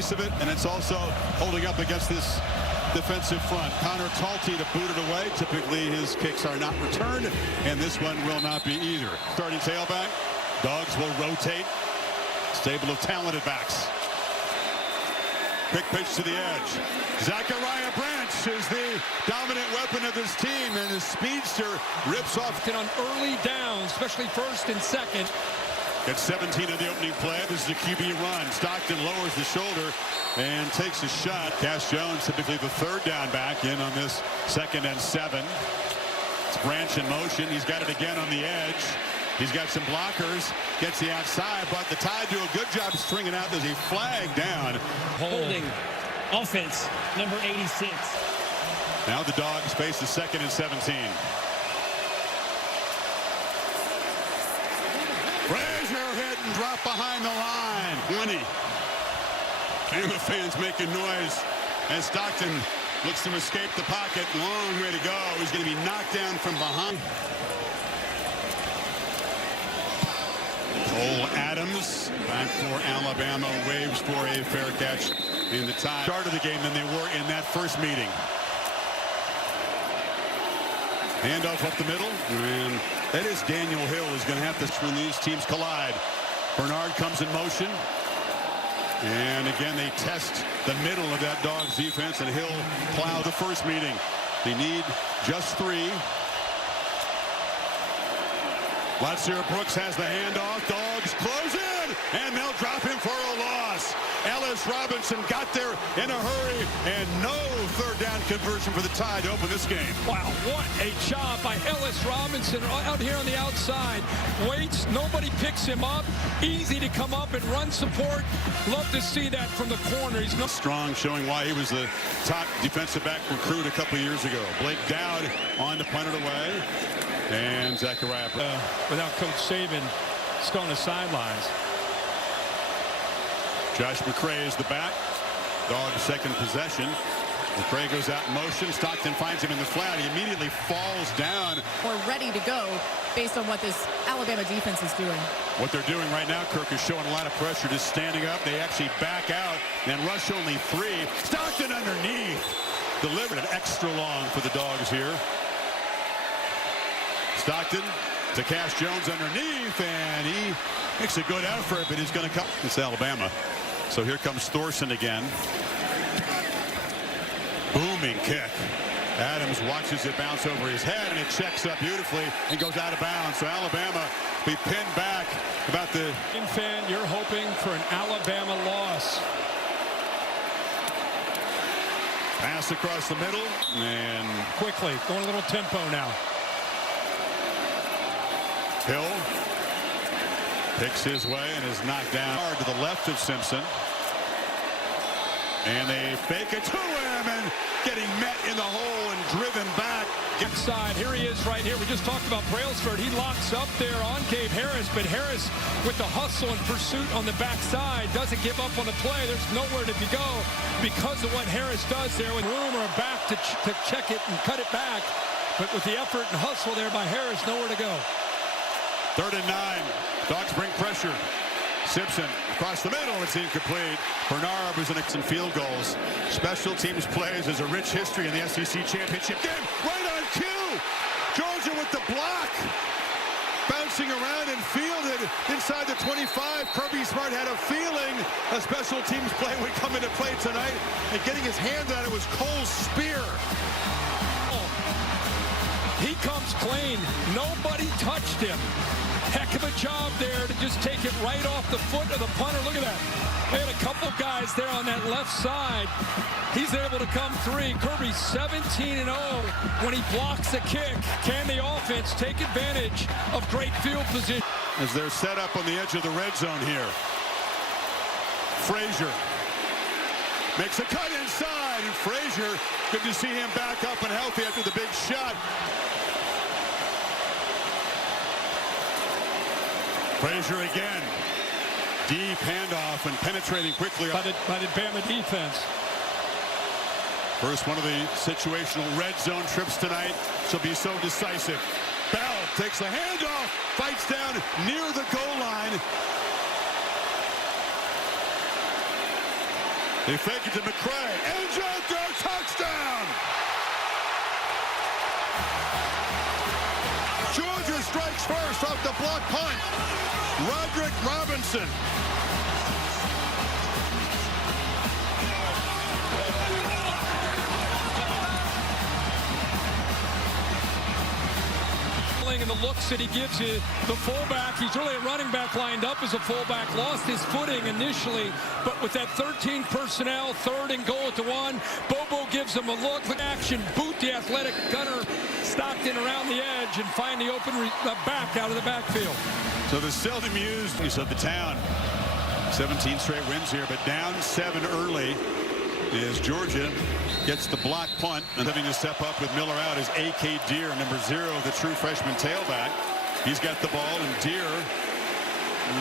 piece of it, and it's also holding up against this defensive front. Connor Talty to boot it away. Typically his kicks are not returned, and this one will not be either. Starting tailback, Dawgs will rotate. Stable of talented backs. Quick pitch to the edge. Zachariah Branch is the dominant weapon of this team, and his speedster rips off. On early downs, especially first and second. Gets 17 of the opening play. This is a QB run. Stockton lowers the shoulder and takes a shot. Cash Jones, typically the third down back, in on this 2nd and 7. It's Branch in motion. He's got it again on the edge. He's got some blockers. Gets the outside, but the Tide do a good job stringing out. There's a flag down. Holding offense, number 86. Now the Dawgs face the 2nd and 17. Frazier hit and dropped behind the line. 20. Bama fans making noise as Stockton looks to escape the pocket. Long way to go. He's going to be knocked down from behind. Cole Adams back for Alabama, waves for a fair catch in the tie. Started the game than they were in that first meeting. Handoff up the middle, and that is Daniel Hill is going to have to when these teams collide. Bernard comes in motion, and again they test the middle of that Dawgs defense, and Hill plowed the first meeting. They need just 3. Latzer Brooks has the handoff. Dawgs close in, and they'll drop him for a loss. Ellis Robinson got there in a hurry, and no third down conversion for the Tide to open this game. Wow, what a job by Ellis Robinson out here on the outside. Waits, nobody picks him up. Easy to come up and run support. Love to see that from the corner. He's strong, showing why he was the top defensive back recruit a couple of years ago. Blake Dowd on to punt it away. And Zachariah. Without Coach Saban still on the sidelines. Josh McCray is the back. Dawgs second possession. McCray goes out in motion. Stockton finds him in the flat. He immediately falls down. Or ready to go based on what this Alabama defense is doing. What they're doing right now, Kirk, is showing a lot of pressure, just standing up. They actually back out and rush only 3. Stockton underneath. Delivered it extra long for the Dawgs here. Stockton to Cash Jones underneath, and he makes a good effort, but he's going to come. It's Alabama. So here comes Thorson again. Booming kick. Adams watches it bounce over his head, and it checks up beautifully and goes out of bounds. So Alabama be pinned back about the... Fan, you're hoping for an Alabama loss. Pass across the middle, and... Quickly, going a little tempo now. Hill picks his way and is knocked down hard to the left of Simpson. And they fake it to him, and getting met in the hole and driven back. Inside, here he is right here. We just talked about Brailsford. He locks up there on Gabe Harris, but Harris with the hustle and pursuit on the backside doesn't give up on the play. There's nowhere to go because of what Harris does there with room or back to check it and cut it back. But with the effort and hustle there by Harris, nowhere to go. 3rd and 9. Dawgs bring pressure. Simpson across the middle. It's incomplete. Bernard was in field goals. Special teams plays. There's a rich history in the SEC championship game. Right on cue. Georgia with the block. Bouncing around and fielded inside the 25. Kirby Smart had a feeling a special teams play would come into play tonight. And getting his hand on it was Cole's spear. He comes clean. Nobody touched him. Heck of a job there to just take it right off the foot of the punter. Look at that. They had a couple guys there on that left side. He's able to come 3. Kirby 17-0 when he blocks the kick. Can the offense take advantage of great field position? As they're set up on the edge of the red zone here. Frazier makes a cut inside, and Frazier, good to see him back up and healthy after the big shot. Frazier again. Deep handoff and penetrating quickly. By the Bama defense. First one of the situational red zone trips tonight. She'll be so decisive. Bell takes the handoff, fights down near the goal line. They fake it to McCray. End zone throw, touchdown! Georgia strikes first off the block punt. Roderick Robinson. And the looks that he gives you, the fullback, he's really a running back lined up as a fullback, lost his footing initially, but with that 13 personnel, 3rd and goal at the 1, Bobo gives him a look, action, boot the athletic gunner Stockton around the edge and find the open back out of the backfield. So the seldom used of the town. 17 straight wins here, but down 7 early is Georgia. Gets the block punt, and having to step up with Miller out is A.K. Deere, number 0, the true freshman tailback. He's got the ball, and Deere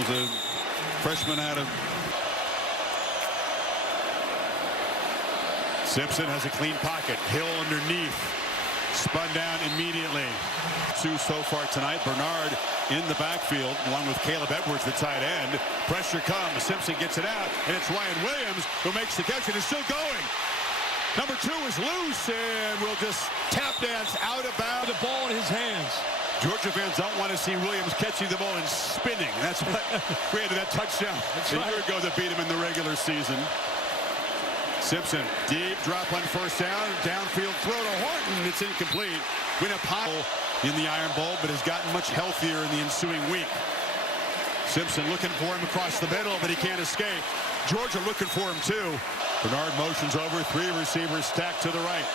is a freshman out of... Simpson has a clean pocket. Hill underneath. Spun down immediately. 2 so far tonight. Bernard in the backfield, along with Caleb Edwards, the tight end. Pressure comes. Simpson gets it out, and it's Ryan Williams who makes the catch, and is still going. Number 2 is loose and will just tap dance out of bounds. The ball in his hands. Georgia fans don't want to see Williams catching the ball and spinning. That's what created that touchdown a year ago that beat him in the regular season. Simpson, deep drop on 1st down. Downfield throw to Horton. It's incomplete. Winnipeg in the Iron Bowl, but has gotten much healthier in the ensuing week. Simpson looking for him across the middle, but he can't escape. Georgia looking for him too. Bernard motions over, 3 receivers stacked to the right.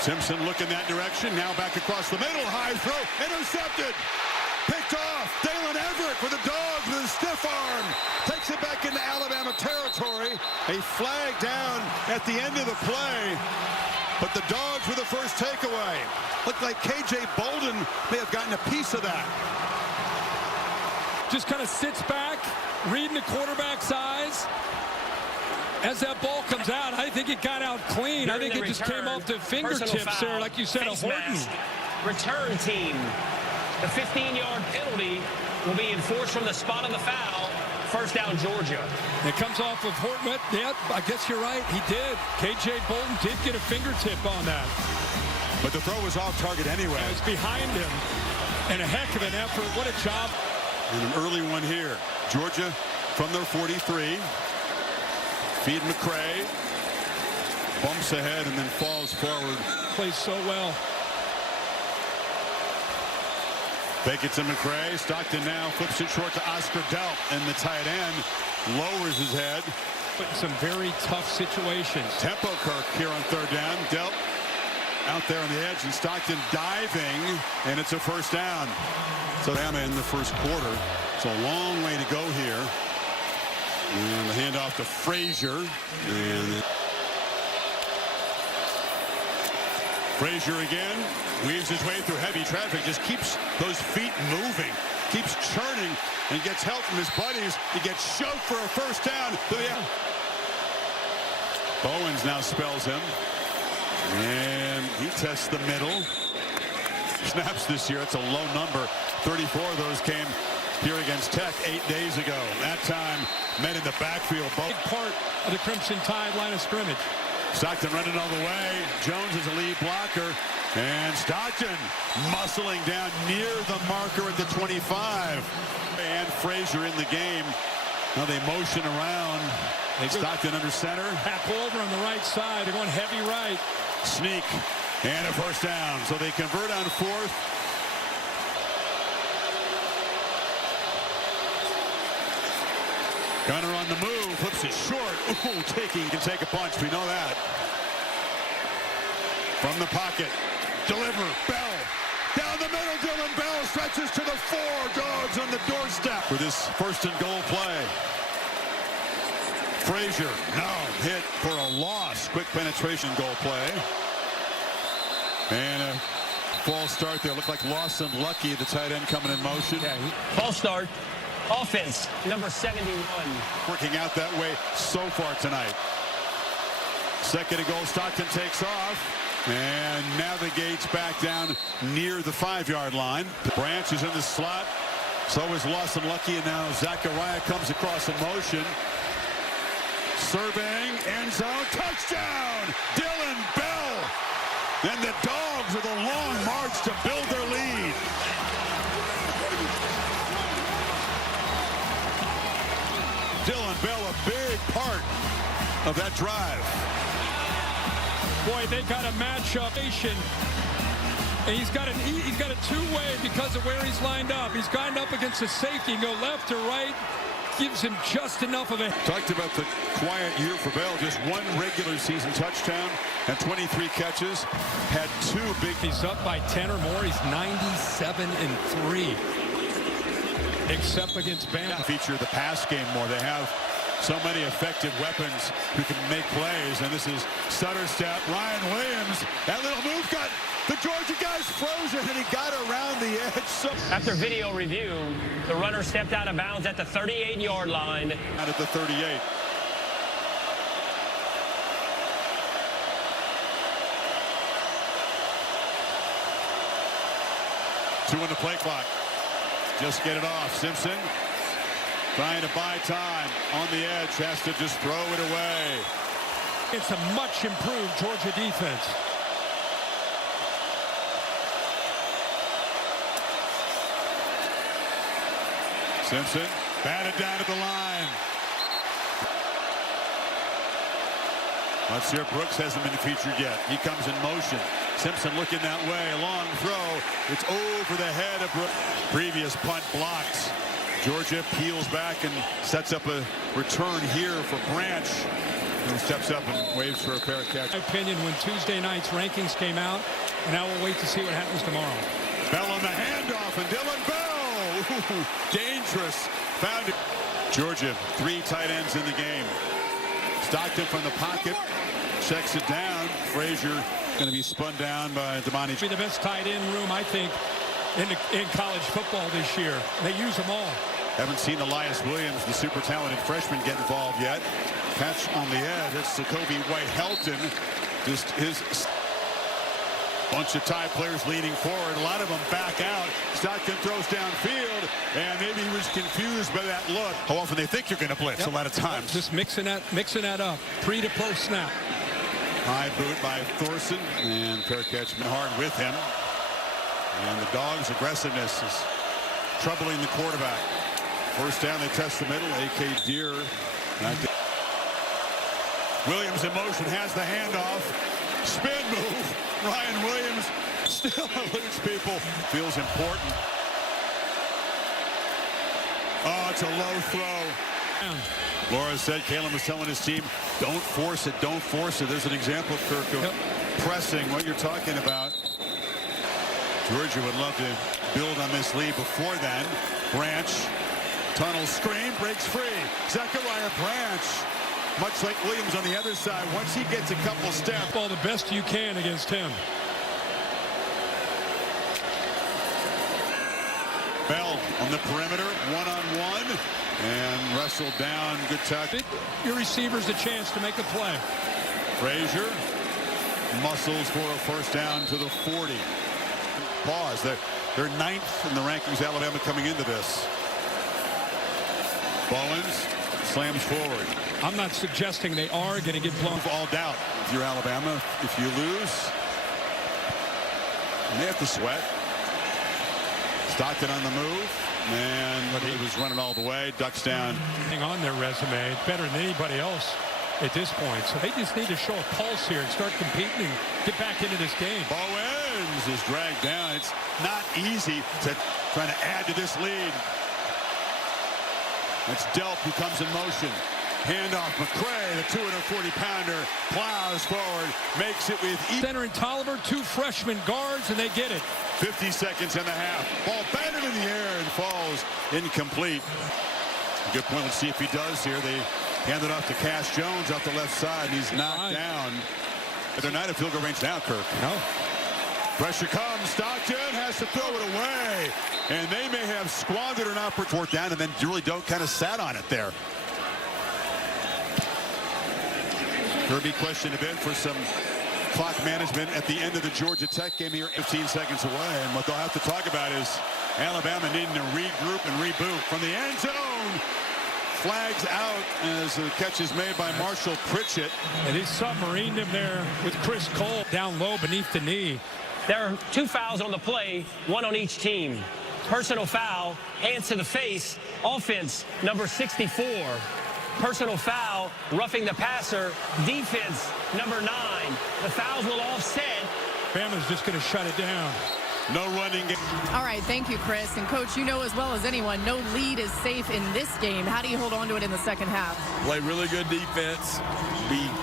Simpson looking that direction, now back across the middle, high throw, intercepted. Picked off, Dalen Everett for the Dogs with a stiff arm. Takes it back into Alabama territory. A flag down at the end of the play, but the Dogs with the first takeaway. Looked like K.J. Bolden may have gotten a piece of that. Just kind of sits back, reading the quarterback's eyes. As that ball comes out, I think it got out clean. I think it just came off the fingertips there, like you said, a Horton. Return team. The 15-yard penalty will be enforced from the spot of the foul. 1st down, Georgia. It comes off of Horton. Yeah, I guess you're right. He did. K.J. Bolden did get a fingertip on that. But the throw was off target anyway. It was behind him. And a heck of an effort. What a job. And an early one here. Georgia from their 43. Feed McCray. Bumps ahead and then falls forward. Plays so well. Fake it to McCray. Stockton now flips it short to Oscar Delp. And the tight end lowers his head. But in some very tough situations. Tempo Kirk here on 3rd down. Delp out there on the edge, and Stockton diving, and it's a 1st down. So Alabama in the 1st quarter. It's a long way to go here. And the handoff to Frazier. And Frazier again weaves his way through heavy traffic, just keeps those feet moving, keeps churning, and gets help from his buddies. He gets shoved for a 1st down to the end. Bowens now spells him. And he tests the middle. Snaps this year, it's a low number. 34 of those came here against Tech 8 days ago. That time met in the backfield. Big part of the Crimson Tide line of scrimmage. Stockton running all the way. Jones is a lead blocker. And Stockton muscling down near the marker at the 25. And Frazier in the game. Now they motion around. Stockton under center. Half over on the right side. They're going heavy right. Sneak and a 1st down. So they convert on 4th. Gunner on the move, flips it short. Ooh, can take a punch. We know that. From the pocket, deliver, Bell. Down the middle, Dylan Bell stretches to the 4. Dogs on the doorstep for this 1st and goal play. Frazier, no, hit for a loss. Quick penetration goal play. And a false start there. Looked like Lawson Lucky, the tight end, coming in motion. Yeah, false start. Offense, number 71. Working out that way so far tonight. 2nd and goal, Stockton takes off and navigates back down near the 5-yard line. Branch is in the slot. So is Lawson Lucky, and now Zachariah comes across in motion. Serving, end zone, touchdown! Dylan Bell! And the Dogs with a long march to build their lead. Dylan Bell, a big part of that drive. Boy, they got a matchup. And he's got a two-way because of where he's lined up. He's lined up against the safety and go left to right. Gives him just enough of it. Talked about the quiet year for Bell. Just one regular season touchdown and 23 catches. Had two big. He's up by 10 or more. He's 97-3. Except against Bama. Feature the pass game more. They have so many effective weapons who can make plays. And this is stutter step. Ryan Williams. That little move got the Georgia guys frozen, and he got around the edge. So After video review, the runner stepped out of bounds at the 38-yard line. out at the 38. Two on the play clock. Just get it off. Simpson trying to buy time on the edge. Has to just throw it away. It's a much improved Georgia defense. Simpson batted down to the line. Let's see if Brooks hasn't been featured yet. He comes in motion. Simpson looking that way. A long throw. It's over the head of Brooks. Previous punt blocked. Georgia peels back and sets up a return here for Branch, who steps up and waves for a fair catch. My opinion, when Tuesday night's rankings came out, and now we'll wait to see what happens tomorrow. Bell on the handoff, and Dylan Bell. Ooh, dangerous. Found it. Georgia, 3 tight ends in the game. Stockton from the pocket. Checks it down. Frazier going to be spun down by Damani. Be the best tight end room, I think, in college football this year. They use them all. Haven't seen Elias Williams, the super talented freshman, get involved yet. Catch on the edge. It's Jacoby White-Helton. Just his bunch of tie players leaning forward. A lot of them back out. Stockton throws downfield, and maybe he was confused by that look. How often they think you're going to blitz? A lot of times. Just mixing that up. Pre to post snap. High boot by Thorson, and fair catch hard with him. And the Dogs' aggressiveness is troubling the quarterback. First down, they test the middle. A.K. Deere. Williams in motion, has the handoff. Spin move. Ryan Williams still eludes people. Feels important. Oh, it's a low throw. Laura said, Kalen was telling his team, don't force it, don't force it. There's an example, Kirk, of pressing, what you're talking about. Georgia would love to build on this lead before then. Branch, tunnel screen, breaks free. Zachariah Branch, much like Williams on the other side, once he gets a couple steps. Ball the best you can against him. Bell on the perimeter, one-on-one, and wrestled down. Good tackle. Your receiver's a chance to make a play. Frazier muscles for a first down to the 40. Pause. They're 9th in the rankings, Alabama, coming into this. Bowens slams forward. I'm not suggesting they are going to get blown. All doubt if you're Alabama. If you lose, you may have to sweat. Stockton on the move, and he was running all the way. Ducks down. On their resume, better than anybody else at this point. So they just need to show a pulse here and start competing and get back into this game. Bowens is dragged down. It's not easy to try to add to this lead. It's Delp who comes in motion. Handoff, McCray, the 240-pounder, plows forward, makes it with Center and Tolliver, 2 freshman guards, and they get it. 50 seconds and a half. Ball batted in the air and falls incomplete. Good point. Let's see if he does here. They hand it off to Cash Jones off the left side. He's knocked down. But they're not at field goal range now, Kirk. No. Pressure comes. Stockton has to throw it away. And they may have squandered an opportunity. 4th down, and then really kind of sat on it there. Kirby questioned a bit for some clock management at the end of the Georgia Tech game here. 15 seconds away. And what they'll have to talk about is Alabama needing to regroup and reboot from the end zone. Flags out as the catch is made by Marshall Pritchett. And he submarined him there with Chris Cole down low beneath the knee. There are 2 fouls on the play, 1 on each team. Personal foul, hands to the face, offense, number 64. Personal foul, roughing the passer, defense, number 9. The fouls will offset. Bama's just going to shut it down. No running game. All right, thank you, Chris. And, Coach, you know as well as anyone, no lead is safe in this game. How do you hold on to it in the second half? Play really good defense,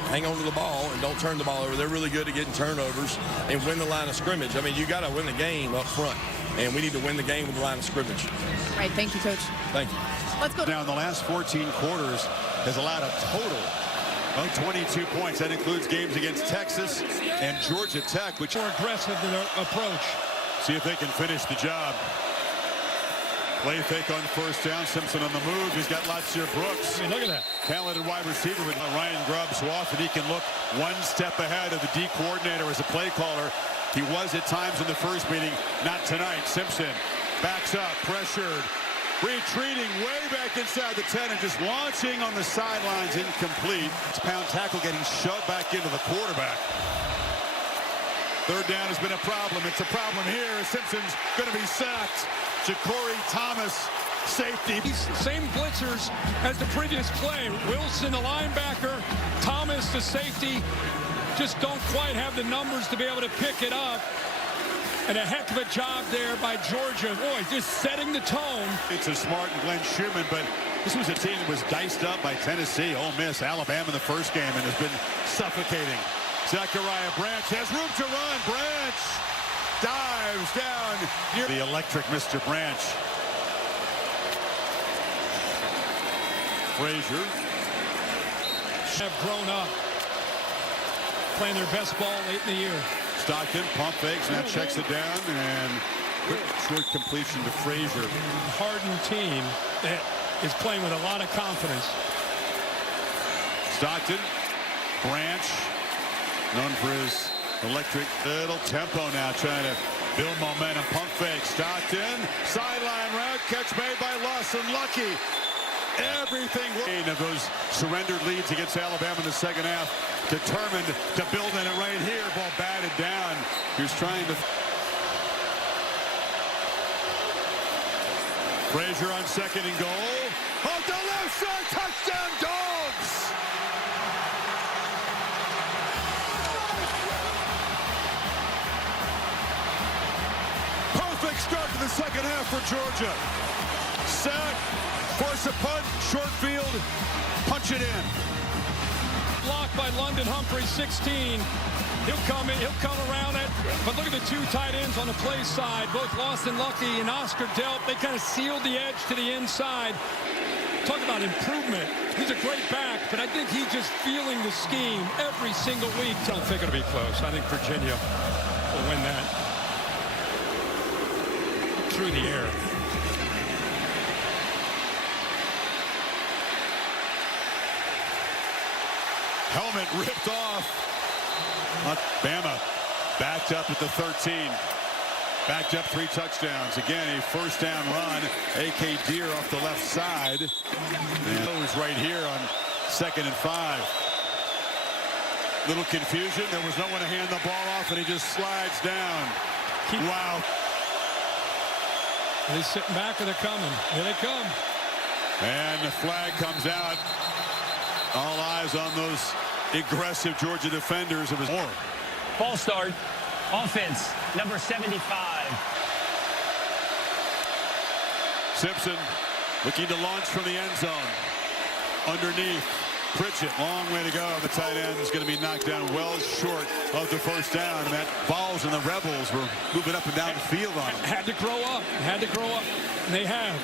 hang on to the ball, and don't turn the ball over. They're really good at getting turnovers and win the line of scrimmage. I mean, you got to win the game up front, and we need to win the game with the line of scrimmage. All right, thank you, Coach. Thank you. Let's go. Now, in the last 14 quarters, has allowed a total of 22 points. That includes games against Texas and Georgia Tech, which More aggressive in their approach. see if they can finish the job. Play fake on first down. Simpson on the move. He's got Latsir Brooks. I mean, look at that. Talented wide receiver with Ryan Grubb, so often he can look one step ahead of the D coordinator as a play caller. He was at times in the first meeting, not tonight. Simpson backs up, pressured, retreating way back inside the 10 and just launching on the sidelines, incomplete. Pound tackle getting shoved back into the quarterback. Third down has been a problem. It's a problem here. Simpson's going to be sacked. Ja'Cory Thomas, safety. Same blitzers as the previous play. Wilson, the linebacker. Thomas, the safety. Just don't quite have the numbers to be able to pick it up. And a heck of a job there by Georgia. Boy, just setting the tone. It's a smart and Glenn Schumann, but this was a team that was diced up by Tennessee, Ole Miss, Alabama in the first game, and has been suffocating. Zachariah Branch has room to run. Branch dives down near the electric Mr. Branch. Frazier. Have grown up playing their best ball late in the year. Stockton pump fakes, now checks it down, and quick short completion to Frazier. Hardened team that is playing with a lot of confidence. Stockton, Branch, known for his electric little tempo now, trying to build momentum. Pump fake, Stockton, sideline route, catch made by Lawson Lucky. Everything of those surrendered leads against Alabama in the second half. Determined to build in it right here. Ball batted down. He's trying to. Frazier on second and goal. Off the left side, touchdown Dogs! Perfect start to the second half for Georgia. Sack, force a punt, short field, punch it in. Blocked by London Humphrey, 16. He'll come around it. But look at the 2 tight ends on the play side. Both Lawson Lucky and Oscar Delp. They kind of sealed the edge to the inside. Talk about improvement. He's a great back, but I think he's just feeling the scheme every single week. I don't think it'll be close. I think Virginia will win that. Through the air. Helmet ripped off. Bama backed up at the 13. Backed up 3 touchdowns. Again, a first down run. A.K. Deer off the left side. And goes right here on 2nd and 5. Little confusion. There was no one to hand the ball off, and he just slides down. Wow. Are they sitting back or they're coming? Here they come. And the flag comes out. All eyes on those aggressive Georgia defenders. It was more. Ball start. Offense, number 75. Simpson looking to launch from the end zone. Underneath. Pritchett, long way to go. The tight end is going to be knocked down well short of the first down. And that Vols and the Rebels were moving up and down the field on him. Had to grow up. Had to grow up. And they have.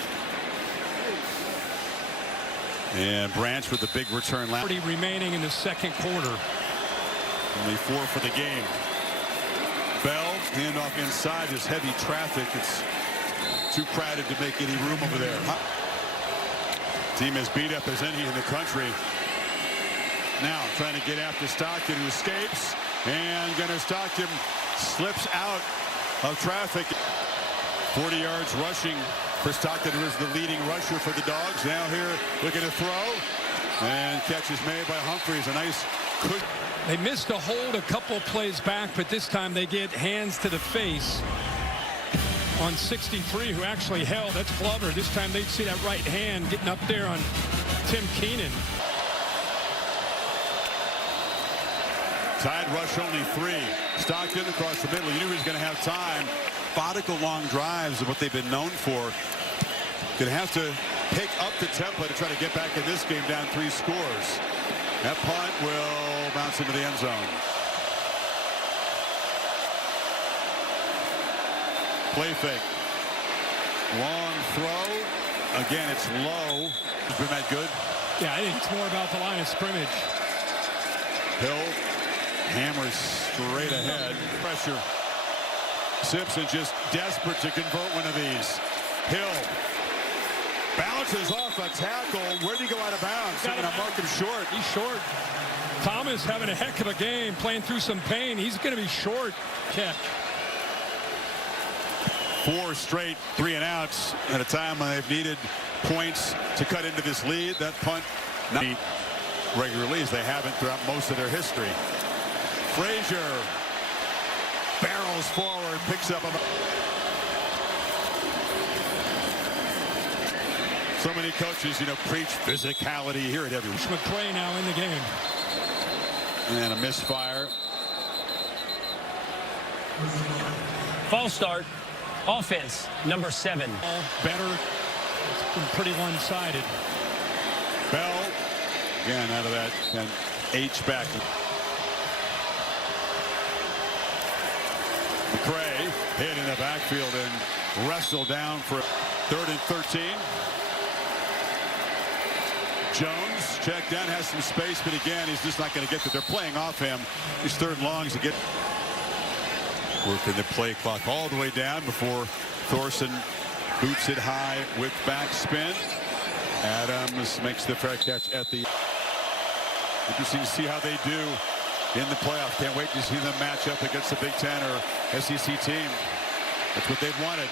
And Branch with the big return. 40 remaining in the second quarter. Only 4 for the game. Bell, handoff inside. There's heavy traffic. It's too crowded to make any room over there. Team as beat up as any in the country. Now trying to get after Stockton, who escapes. And Gunnar Stockton slips out of traffic. 40 yards rushing for Stockton, who is the leading rusher for the Dogs. Now here looking to throw. And catch is made by Humphreys. A nice quick. They missed a hold a couple plays back, but this time they get hands to the face on 63, who actually held. That's Glover. This time they'd see that right hand getting up there on Tim Keenan. Tide rush only 3. Stockton across the middle. You knew he was going to have time. Methodical long drives is what they've been known for. Going to have to pick up the tempo to try to get back in this game down 3 scores. That punt will bounce into the end zone. Play fake. Long throw. Again, it's low. Has been that good? Yeah, I think it's more about the line of scrimmage. Hill hammers straight ahead. Pressure. Simpson just desperate to convert one of these. Hill bounces off a tackle. Where'd he go out of bounds? They're going to mark him short. He's short. Thomas having a heck of a game, playing through some pain. He's going to be short. Catch. 4 straight 3-and-outs at a time when they've needed points to cut into this lead. That punt not regularly, as they haven't throughout most of their history. Frazier barrels forward, picks up a... So many coaches, preach physicality. Here at every... McCray now in the game. And a misfire. False start. Offense, number 7. Better. It's been pretty one-sided. Bell, again, out of that and H back. McCray hit in the backfield and wrestled down for 3rd and 13. Jones checked down, has some space, but again, he's just not going to get that. They're playing off him. He's 3rd and longs to get. Working the play clock all the way down before Thorson boots it high with backspin. Adams makes the fair catch at the... Interesting to see how they do in the playoff. Can't wait to see them match up against the Big Ten or SEC team. That's what they've wanted.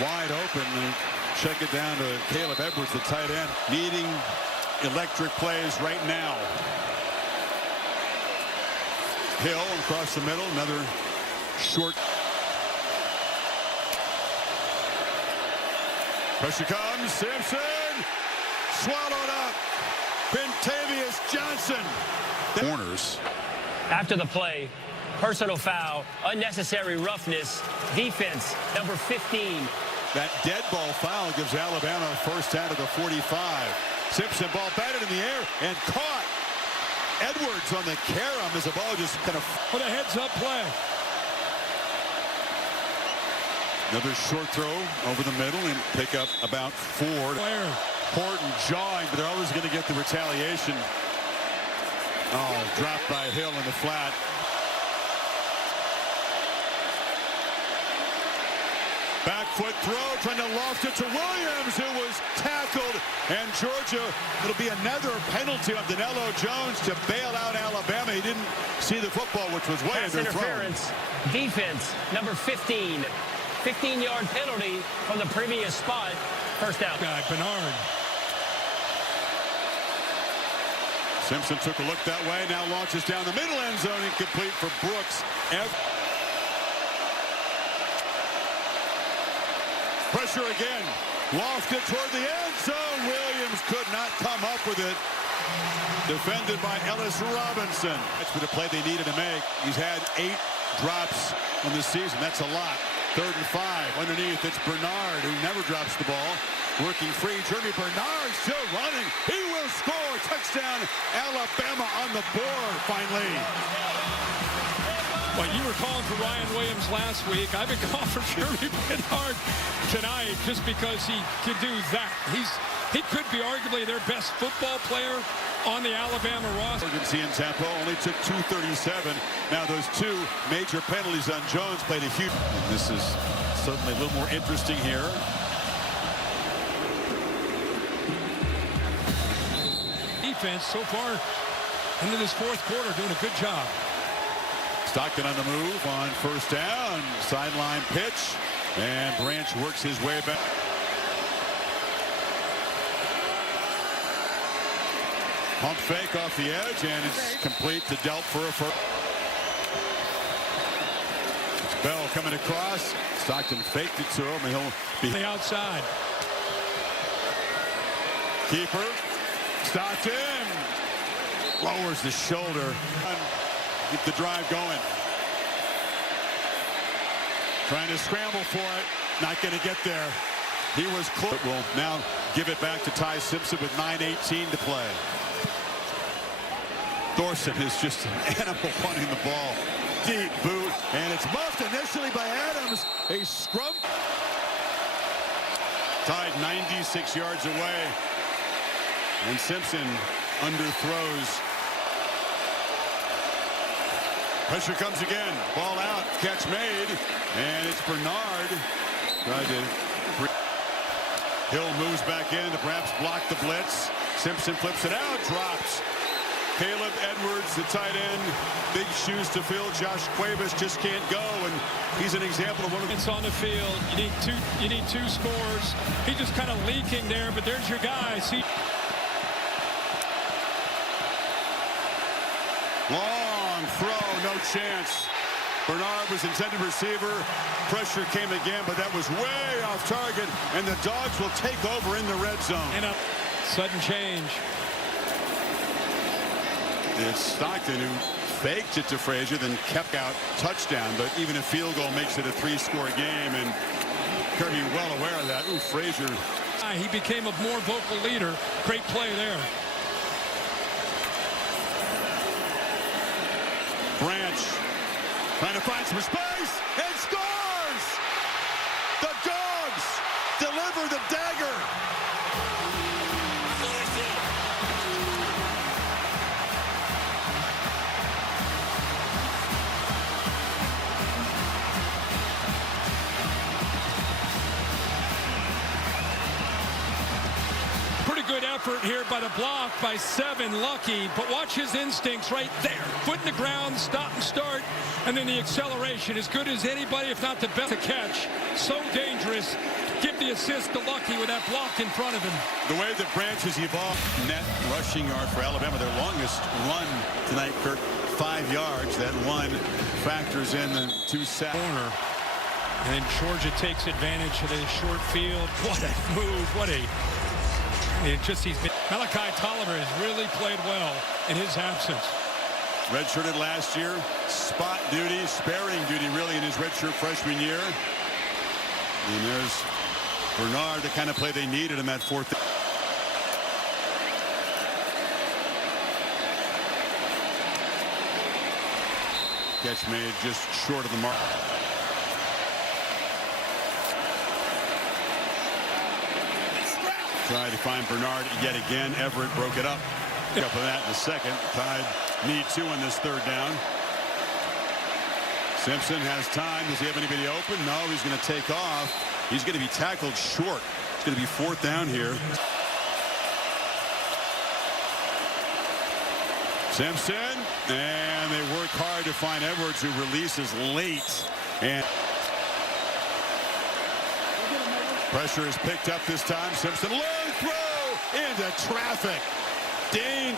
Wide open. And check it down to Caleb Edwards, the tight end, needing electric plays right now. Hill across the middle, another short. Pressure comes, Simpson, swallowed up. Bentavious Johnson. Corners. After the play, personal foul, unnecessary roughness, defense, number 15. That dead ball foul gives Alabama a first down to the 45. Simpson ball batted in the air and caught. Edwards on the carom as the ball just kind of... What a heads-up play. Another short throw over the middle and pick up about 4. Horton jawing, but they're always going to get the retaliation. Oh, dropped by Hill in the flat. Back foot throw, trying to loft it to Williams, who was tackled. And Georgia, it'll be another penalty on Danilo Jones to bail out Alabama. He didn't see the football, which was way Pass underthrown. interference, defense, number 15. 15-yard penalty from the previous spot. First down. Bernard. Simpson took a look that way, now launches down the middle end zone, incomplete for Brooks. Pressure again. Lofted toward the end zone. Williams could not come up with it. Defended by Ellis Robinson. That's for the play they needed to make. He's had 8 drops on the season. That's a lot. 3rd and 5. Underneath, it's Bernard, who never drops the ball. Working free. Jeremy Bernard still running. He will score. Touchdown. Alabama on the board, finally. Well, you were calling for Ryan Williams last week. I've been calling for Kirby Bernard tonight just because he could do that. He could be arguably their best football player on the Alabama roster. Urgency in tempo only took 2:37. Now those 2 major penalties on Jones played a huge... This is certainly a little more interesting here. Defense so far into this 4th quarter doing a good job. Stockton on the move on first down. Sideline pitch. And Branch works his way back. Pump fake off the edge, and it's complete to Delp for a first. It's Bell coming across. Stockton faked it to him, and he'll be The outside. keeper. Stockton lowers the shoulder. Keep the drive going. Trying to scramble for it. Not going to get there. He was close. Will now give it back to Ty Simpson with 9:18 to play. Thorson is just an animal punting the ball. Deep boot, and it's muffed initially by Adams. A scrum. Tied 96 yards away. And Simpson underthrows. Pressure comes again. Ball out. Catch made. And it's Bernard. Hill moves back in to perhaps block the blitz. Simpson flips it out. Drops. Caleb Edwards, the tight end. Big shoes to fill. Josh Cuevas just can't go. And he's an example of one of It's on the field. You need two scores. He's just kind of leaking there, but there's your guy. See. Long throw, no chance. Bernard was intended receiver. Pressure came again, but that was way off target, and the Dogs will take over in the red zone. And a sudden change. It's Stockton who faked it to Frazier, then kept out touchdown, but even a field goal makes it a 3-score game, and Kirby well aware of that. Ooh, Frazier. He became a more vocal leader. Great play there. Branch trying to find some space and scores! The Dogs deliver the dagger. Pretty good effort here by the block by 7, Lucky, but watch his instincts right there. Foot in the ground, stop and start, and then the acceleration. As good as anybody, if not the best to catch. So dangerous. Give the assist to Lucky with that block in front of him. The way that Branch has evolved. Net rushing yard for Alabama. Their longest run tonight, Kirk, 5 yards. That one factors in the 2 sacks. Corner. And then Georgia takes advantage of the short field. What a move. What a... Malachi Tolliver has really played well in his absence. Redshirted last year, spot duty, sparing duty really in his redshirt freshman year. And there's Bernard, the kind of play they needed in that 4th. Catch made just short of the mark. Tried to find Bernard yet again. Everett broke it up. Up on that in the second. Tide need 2 on this 3rd down. Simpson has time. Does he have anybody open? No, he's going to take off. He's going to be tackled short. It's going to be 4th down here. Simpson, and they work hard to find Edwards, who releases late. And pressure is picked up this time. Simpson, low throw into traffic. Dane.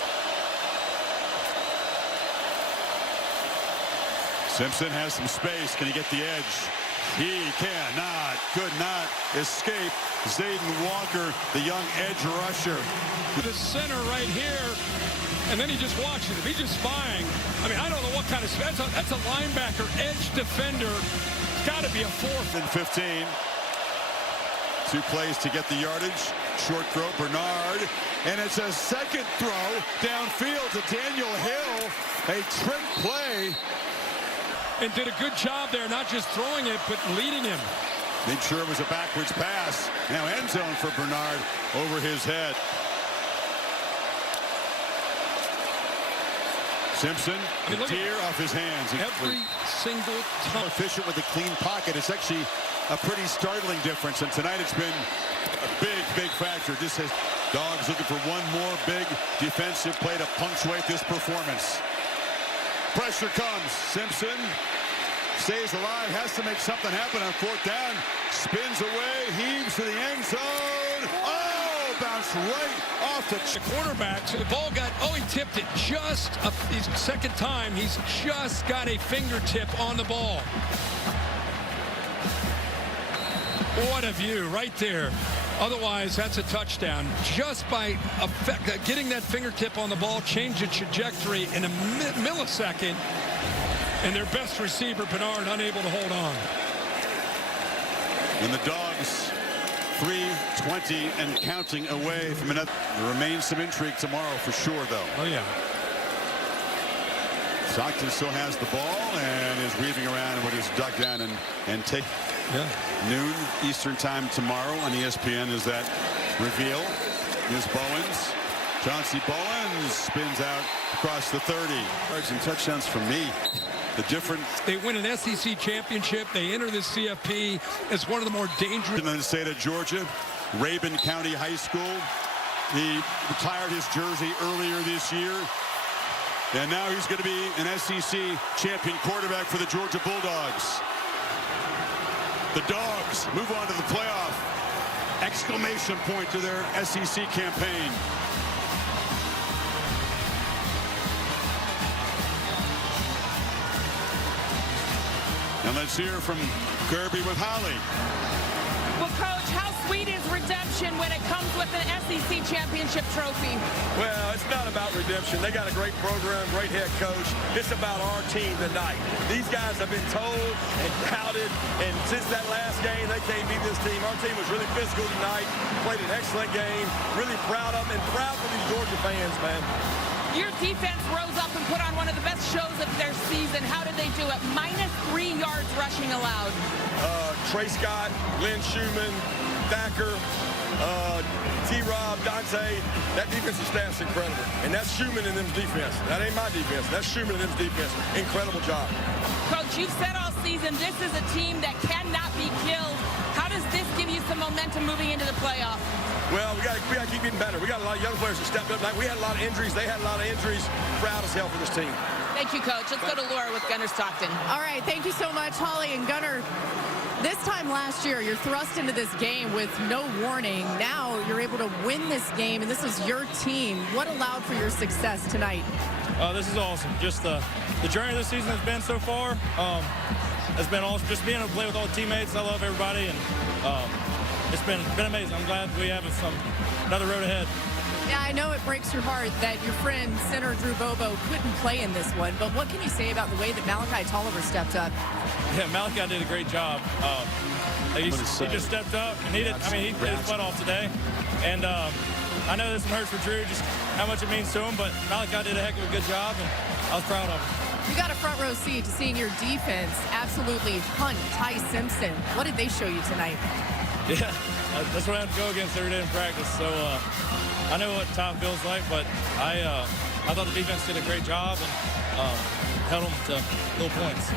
Simpson has some space. Can he get the edge? He could not escape Zayden Walker, the young edge rusher. The center right here, and then he just watches him. He's just spying. I mean, I don't know what kind of... That's a linebacker, edge defender. It's got to be a 4th and 15. 2 plays to get the yardage. Short throw, Bernard. And it's a second throw downfield to Daniel Hill. A trick play. And did a good job there, not just throwing it, but leading him. Made sure it was a backwards pass. Now end zone for Bernard over his head. Simpson, the deer off his hands. Every single time. Efficient with a clean pocket. It's actually a pretty startling difference. And tonight it's been a big factor. Just says Dogs looking for one more big defensive play to punctuate this performance. Pressure comes. Simpson stays alive, has to make something happen on 4th down. Spins away, heaves to the end zone. Oh, bounced right off The quarterback, so the ball got, he tipped it just his second time. He's just got a fingertip on the ball. What a view right there. Otherwise, that's a touchdown. Just by getting that fingertip on the ball, changed the trajectory in a millisecond. And their best receiver, Bernard, unable to hold on. And the Dogs 3:20 and counting away from another. There remains some intrigue tomorrow for sure, though. Oh, yeah. Stockton still has the ball and is weaving around with his duck down and take. Yeah. Noon Eastern time tomorrow on ESPN is that reveal. Here's Bowens. Chauncey Bowens spins out across the 30. And touchdowns for me. The different. They win an SEC championship. They enter the CFP as one of the more dangerous. In the state of Georgia, Rabun County High School. He retired his jersey earlier this year. And now he's going to be an SEC champion quarterback for the Georgia Bulldogs. The Dogs move on to the playoff. Exclamation point to their SEC campaign. And let's hear from Kirby with Holly. Well, Coach, how sweet is redemption when it comes with an SEC championship trophy? Well, it's not about redemption. They got a great program, great head coach. It's about our team tonight. These guys have been told and touted, and since that last game, they can't beat this team. Our team was really physical tonight, played an excellent game, really proud of them, and proud for these Georgia fans, man. Your defense rose up and put on one of the best shows of their season. How did they do it? -3 yards rushing allowed. Trey Scott, Lynn Schumann, Thacker, T-Rob, Dante, that defensive staff's incredible. And that's Schumann and them's defense. That ain't my defense. That's Schumann and them's defense. Incredible job. Coach, you've said all season this is a team that cannot be killed. How does this give you some momentum moving into the playoffs? Well, we got to keep getting better. We got a lot of young players who stepped up. We had a lot of injuries. They had a lot of injuries. Proud as hell for this team. Thank you, Coach. Let's go to Laura with Gunner Stockton. All right, thank you so much, Holly and Gunner. This time last year, you're thrust into this game with no warning. Now you're able to win this game, and this is your team. What allowed for your success tonight? This is awesome. Just the journey this season has been so far. It's been awesome. Just being able to play with all the teammates. I love everybody, and it's been amazing. I'm glad we have another road ahead. Yeah, I know it breaks your heart that your friend, center Drew Bobo, couldn't play in this one, but what can you say about the way that Malachi Tolliver stepped up? Yeah, Malachi did a great job. He just stepped up, and he did his butt off today. And I know this one hurts for Drew, just how much it means to him, but Malachi did a heck of a good job, and I was proud of him. You got a front row seat to seeing your defense absolutely hunt Ty Simpson. What did they show you tonight? Yeah, that's what I have to go against every day in practice. So I know what Ty feels like, but I thought the defense did a great job and held them to little points.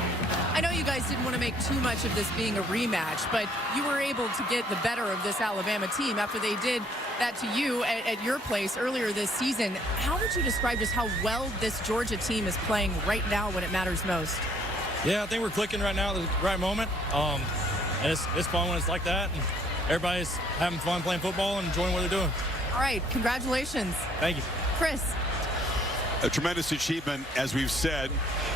I know you guys didn't want to make too much of this being a rematch, but you were able to get the better of this Alabama team after they did that to you at your place earlier this season. How would you describe just how well this Georgia team is playing right now when it matters most? Yeah, I think we're clicking right now at the right moment. And it's fun when it's like that. And everybody's having fun playing football and enjoying what they're doing. All right, congratulations. Thank you. Chris. A tremendous achievement, as we've said.